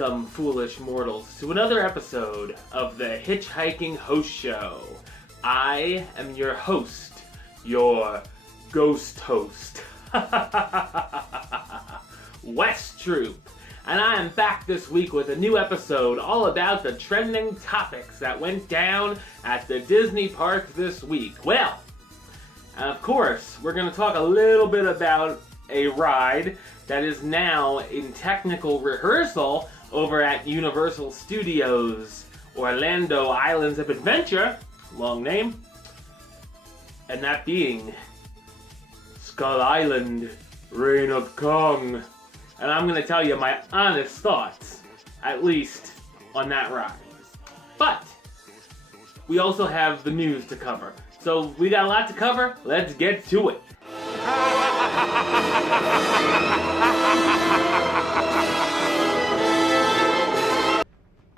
Welcome, foolish mortals, to another episode of the HitchHiking Host Show. I am your host, your ghost host, West Troop, and I am back this week with a new episode all about the trending topics that went down at the Disney park this week. Well, of course, we're going to talk a little bit about a ride that is now in technical rehearsal over at Universal Studios Orlando Islands of Adventure, long name, and that being Skull Island Reign of Kong. And I'm going to tell you my honest thoughts, at least on that ride. But we also have the news to cover. So we got a lot to cover, let's get to it.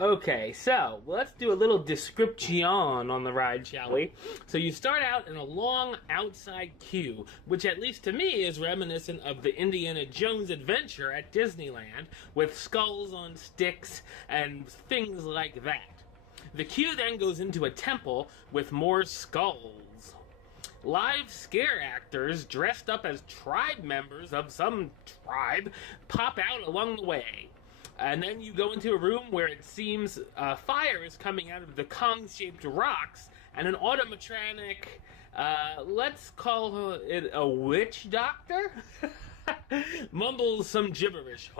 Okay, so let's do a little description on the ride, shall we? So you start out in a long outside queue, which at least to me is reminiscent of the Indiana Jones adventure at Disneyland, with skulls on sticks and things like that. The queue then goes into a temple with more skulls. Live scare actors dressed up as tribe members of some tribe pop out along the way. And then you go into a room where it seems fire is coming out of the Kong-shaped rocks, and an automatronic, let's call it a witch doctor, mumbles some gibberish.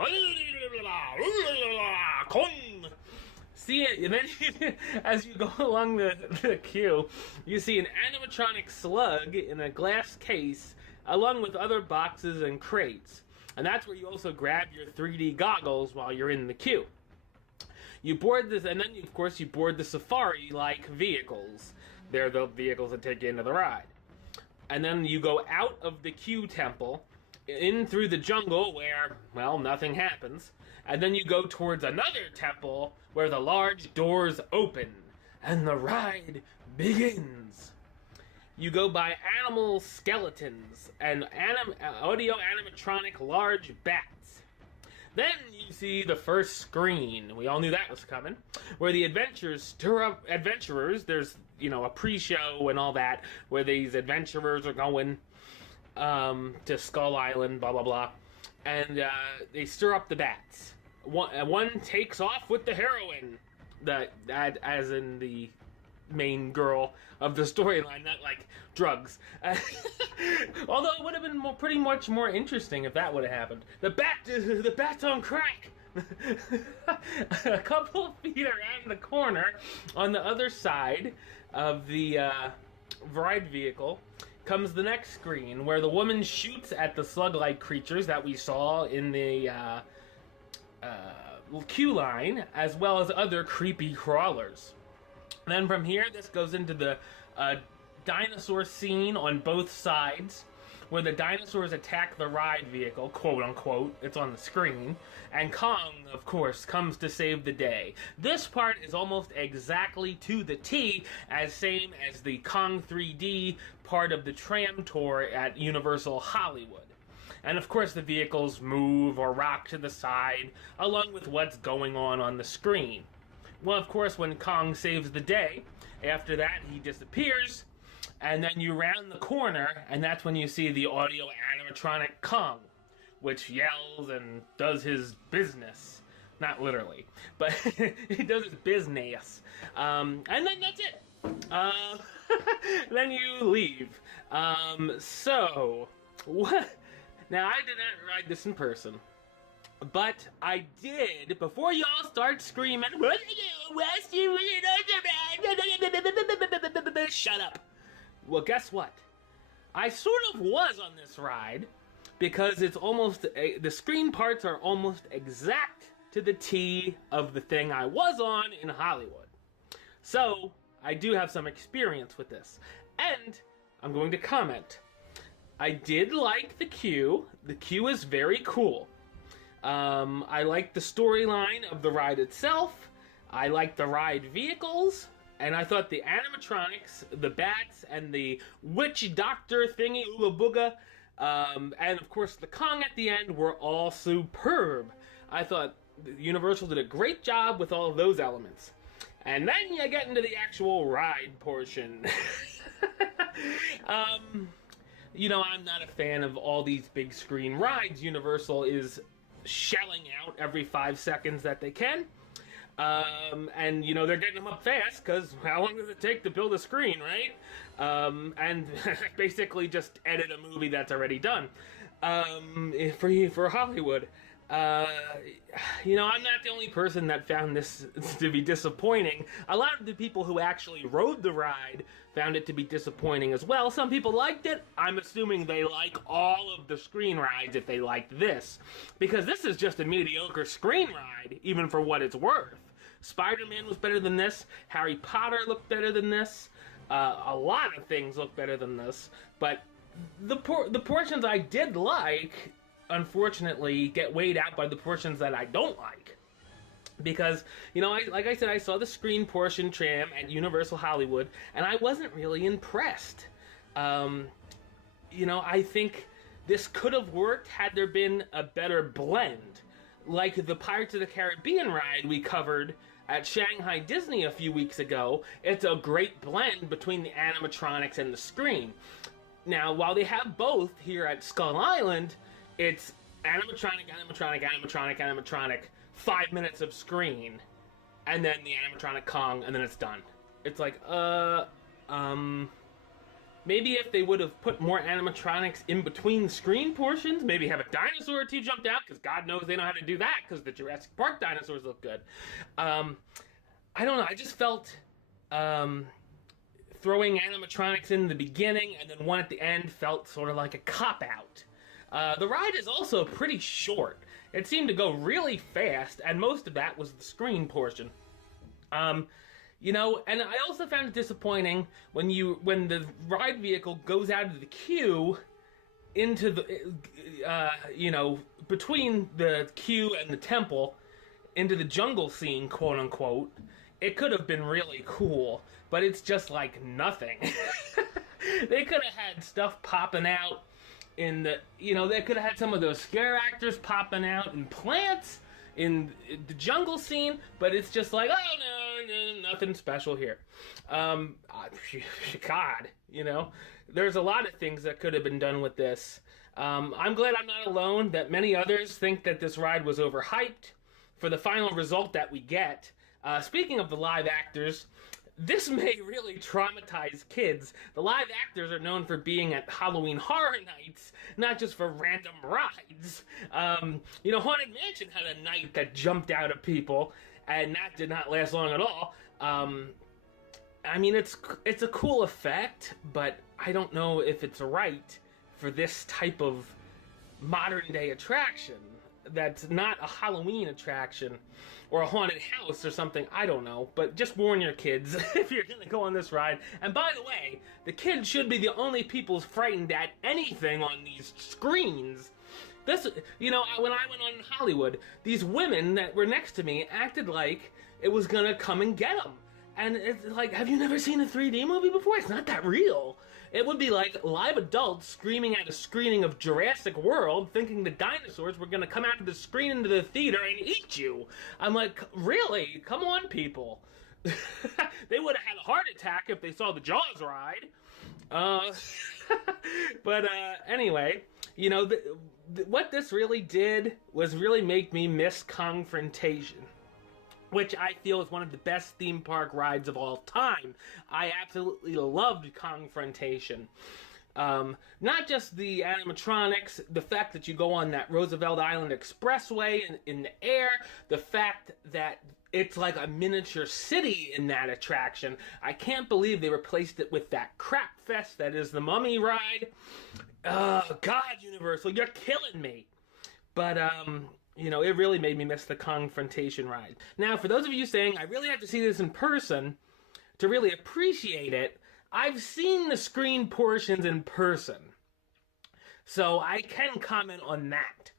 See it, and then as you go along the queue, you see an animatronic slug in a glass case, along with other boxes and crates. And that's where you also grab your 3D goggles while you're in the queue. You board this, and then of course you board the safari-like vehicles. They're the vehicles that take you into the ride. And then you go out of the queue temple, in through the jungle where, well, nothing happens. And then you go towards another temple where the large doors open, and the ride begins. You go by animal skeletons and audio animatronic large bats. Then you see the first screen. We all knew that was coming. Where the adventurers stir up adventurers. There's, a pre-show and all that, where these adventurers are going to Skull Island, blah, blah, blah. And they stir up the bats. One takes off with the heroine, as in the main girl of the storyline, not like drugs. Although it would have been pretty much more interesting if that would have happened. The bat's on crack. A couple of feet around the corner, on the other side of the ride vehicle, comes the next screen where the woman shoots at the slug-like creatures that we saw in the queue line, as well as other creepy crawlers. Then from here, this goes into the dinosaur scene on both sides, where the dinosaurs attack the ride vehicle, quote-unquote, it's on the screen, and Kong, of course, comes to save the day. This part is almost exactly to the T, same as the Kong 3D part of the tram tour at Universal Hollywood. And of course the vehicles move or rock to the side, along with what's going on the screen. Well, of course, when Kong saves the day, after that he disappears, and then you round the corner, and that's when you see the audio animatronic Kong, which yells and does his business. Not literally, but he does his business. And then that's it. Then you leave. So, what? Now, I did not ride this in person. But I did, before y'all start screaming, shut up. Well, guess what? I sort of was on this ride, because it's almost, the screen parts are almost exact to the T of the thing I was on in Hollywood. So, I do have some experience with this. And I'm going to comment. I did like the queue. The queue is very cool. I like the storyline of the ride itself. I like the ride vehicles. And I thought the animatronics, the bats, and the witch doctor thingy, ooga booga, and of course the Kong at the end were all superb. I thought Universal did a great job with all of those elements. And then you get into the actual ride portion. You know, I'm not a fan of all these big screen rides Universal is shelling out every 5 seconds that they can. And, you know, they're getting them up fast, because how long does it take to build a screen, right? And basically just edit a movie that's already done. For Hollywood. You know, I'm not the only person that found this to be disappointing. A lot of the people who actually rode the ride found it to be disappointing as well. Some people liked it. I'm assuming they like all of the screen rides if they liked this. Because this is just a mediocre screen ride, even for what it's worth. Spider-Man was better than this. Harry Potter looked better than this. A lot of things look better than this. But the portions I did like, unfortunately, get weighed out by the portions that I don't like. Because, you know, like I said, I saw the screen portion tram at Universal Hollywood, and I wasn't really impressed. You know, I think this could have worked had there been a better blend. Like the Pirates of the Caribbean ride we covered at Shanghai Disney a few weeks ago. It's a great blend between the animatronics and the screen. Now, while they have both here at Skull Island, it's animatronic, 5 minutes of screen, and then the animatronic Kong, and then it's done. It's like, maybe if they would have put more animatronics in between screen portions, maybe have a dinosaur or two jumped out, because God knows they know how to do that, because the Jurassic Park dinosaurs look good. I don't know, I just felt, throwing animatronics in the beginning, and then one at the end felt sort of like a cop-out. The ride is also pretty short. It seemed to go really fast, and most of that was the screen portion. You know, and I also found it disappointing when the ride vehicle goes out of the queue into the, you know, between the queue and the temple, into the jungle scene, quote unquote. It could have been really cool, but it's just like nothing. They could have had stuff popping out in the, you know, they could have had some of those scare actors popping out in plants in the jungle scene, but it's just like, oh no, nothing special here. God, you know, there's a lot of things that could have been done with this. I'm glad I'm not alone, that many others think that this ride was overhyped for the final result that we get. Speaking of the live actors, this may really traumatize kids. The live actors are known for being at Halloween Horror Nights, not just for random rides. You know, Haunted Mansion had a night that jumped out at people, and that did not last long at all. I mean, it's a cool effect, but I don't know if it's right for this type of modern-day attraction that's not a Halloween attraction or a haunted house or something, I don't know. But just warn your kids if you're going to go on this ride. And by the way, the kids should be the only people frightened at anything on these screens. This, you know, when I went on Hollywood, these women that were next to me acted like it was going to come and get them. And it's like, have you never seen a 3D movie before? It's not that real. It would be like live adults screaming at a screening of Jurassic World, thinking the dinosaurs were going to come out of the screen into the theater and eat you. I'm like, really? Come on, people. They would have had a heart attack if they saw the Jaws ride. But anyway, you know, what this really did was really make me miss Confrontation, which I feel is one of the best theme park rides of all time. I absolutely loved Confrontation. Not just the animatronics, the fact that you go on that Roosevelt Island Expressway in the air, the fact that it's like a miniature city in that attraction. I can't believe they replaced it with that crap fest that is the Mummy ride. God, Universal, you're killing me. But, you know, it really made me miss the Confrontation ride. Now, for those of you saying, I really have to see this in person to really appreciate it, I've seen the screen portions in person. So I can comment on that.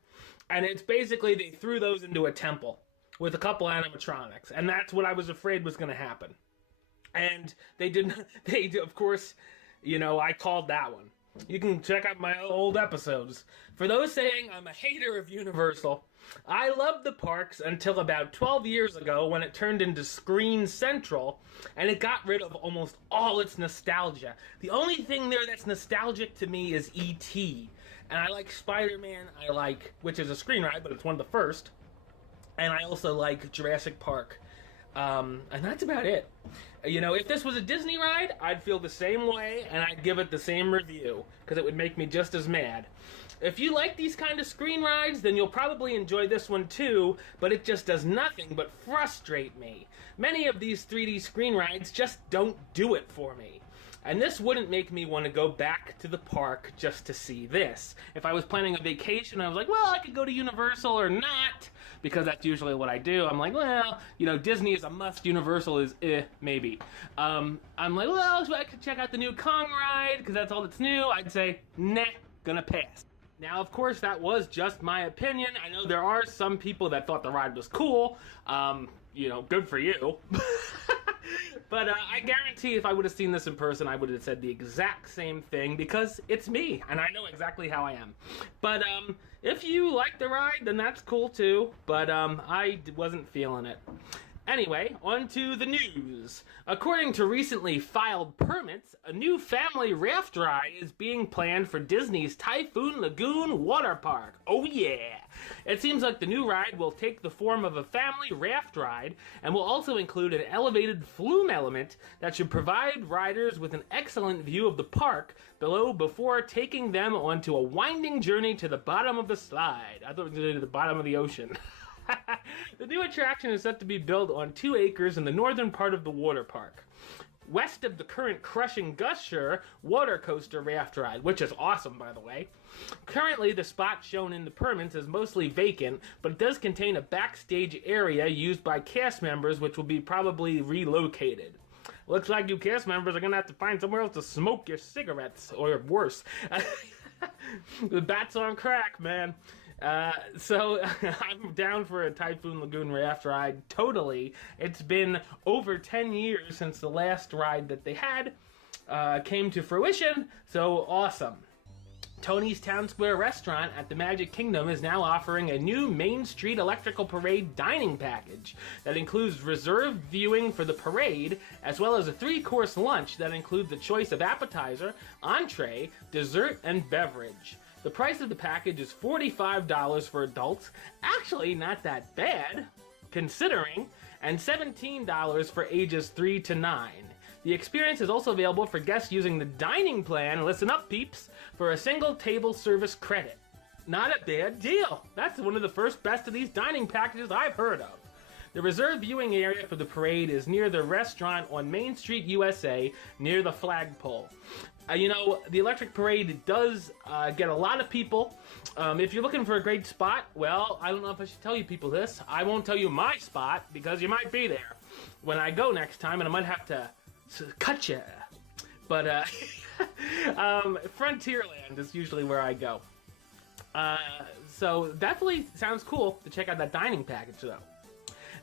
And it's basically they threw those into a temple with a couple animatronics. And that's what I was afraid was going to happen. And they didn't, of course, you know, I called that one. you can check out my old episodes. For those saying I'm a hater of Universal, I loved the parks until about 12 years ago when it turned into Screen Central and it got rid of almost all its nostalgia. The only thing there that's nostalgic to me is E.T. And I like Spider-Man, which is a screen ride, but it's one of the first. And I also like Jurassic Park. And that's about it. You know, if this was a Disney ride, I'd feel the same way, and I'd give it the same review, because it would make me just as mad. If you like these kind of screen rides, then you'll probably enjoy this one too, but it just does nothing but frustrate me. Many of these 3D screen rides just don't do it for me. And this wouldn't make me want to go back to the park just to see this. If I was planning a vacation, I was like, well, I could go to Universal or not, because that's usually what I do. I'm like, well, you know, Disney is a must, Universal is maybe. I'm like, well, so I could check out the new Kong ride, because that's all that's new. I'd say, nah, gonna pass. Now, of course, that was just my opinion. I know there are some people that thought the ride was cool. You know, good for you. But I guarantee if I would have seen this in person, I would have said the exact same thing, because it's me, and I know exactly how I am. But if you like the ride, then that's cool too, but I wasn't feeling it. Anyway, on to the news. According to recently filed permits, a new family raft ride is being planned for Disney's Typhoon Lagoon water park. Oh yeah! It seems like the new ride will take the form of a family raft ride and will also include an elevated flume element that should provide riders with an excellent view of the park below before taking them onto a winding journey to the bottom of the slide. I thought it was to the bottom of the ocean. The new attraction is set to be built on 2 acres in the northern part of the water park, west of the current Crushing Gusher water coaster raft ride, which is awesome, by the way. Currently, the spot shown in the permits is mostly vacant, but it does contain a backstage area used by cast members, which will be probably relocated. Looks like you cast members are going to have to find somewhere else to smoke your cigarettes, or worse. The bat's on crack, man. So I'm down for a Typhoon Lagoon raft ride, totally. It's been over 10 years since the last ride that they had came to fruition, so awesome. Tony's Town Square restaurant at the Magic Kingdom is now offering a new Main Street Electrical Parade dining package that includes reserved viewing for the parade, as well as a 3-course lunch that includes a choice of appetizer, entree, dessert, and beverage. The price of the package is $45 for adults, actually not that bad, considering, and $17 for ages 3 to 9. The experience is also available for guests using the dining plan, listen up peeps, for a single table service credit. Not a bad deal. That's one of the first best of these dining packages I've heard of. The reserved viewing area for the parade is near the restaurant on Main Street, USA, near the flagpole. You know, the Electric Parade does get a lot of people. If you're looking for a great spot, well, I don't know if I should tell you people this. I won't tell you my spot, because you might be there when I go next time, and I might have to cut you. But Frontierland is usually where I go. So definitely sounds cool to check out that dining package, though.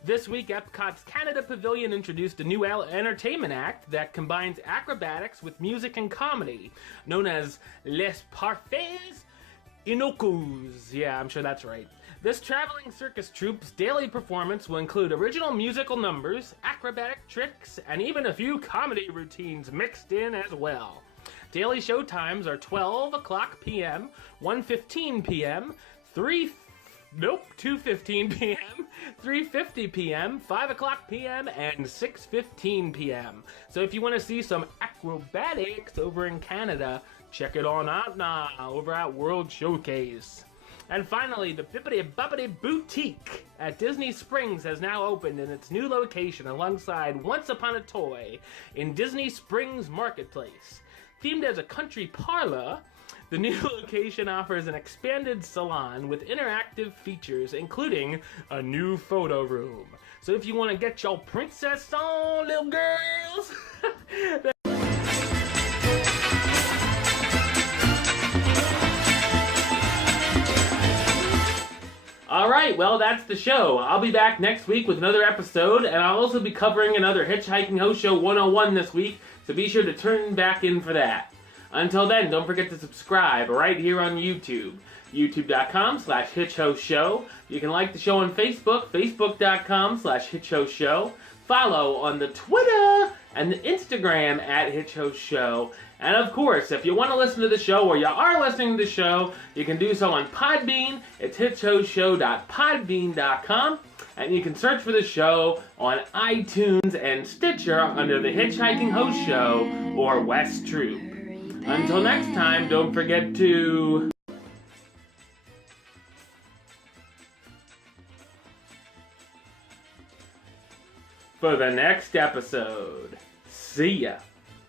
This week, Epcot's Canada Pavilion introduced a new entertainment act that combines acrobatics with music and comedy, known as Les Parfaits Inconnus. Yeah, I'm sure that's right. This traveling circus troupe's daily performance will include original musical numbers, acrobatic tricks, and even a few comedy routines mixed in as well. Daily show times are 12 o'clock p.m., 1:15 p.m., 2:15 p.m., 3:50 p.m., 5 o'clock p.m., and 6:15 p.m. So if you want to see some acrobatics over in Canada, check it on out now over at World Showcase. And finally, the Bibbidi Bobbidi Boutique at Disney Springs has now opened in its new location alongside Once Upon a Toy in Disney Springs Marketplace. Themed as a country parlor, the new location offers an expanded salon with interactive features, including a new photo room. So if you want to get your princess on, little girls, Alright, well that's the show. I'll be back next week with another episode, and I'll also be covering another Hitchhiking Host Show 101 this week, so be sure to turn back in for that. Until then, don't forget to subscribe right here on YouTube. youtube.com/HitchHostShow. You can like the show on Facebook, facebook.com/HitchHostShow. Follow on the Twitter and the Instagram at HitchHostShow. And of course, if you want to listen to the show, or you are listening to the show, you can do so on Podbean. It's hitchhostshow.podbean.com. And you can search for the show on iTunes and Stitcher under the Hitchhiking Host Show or West Troop. Until next time, don't forget to... for the next episode. See ya.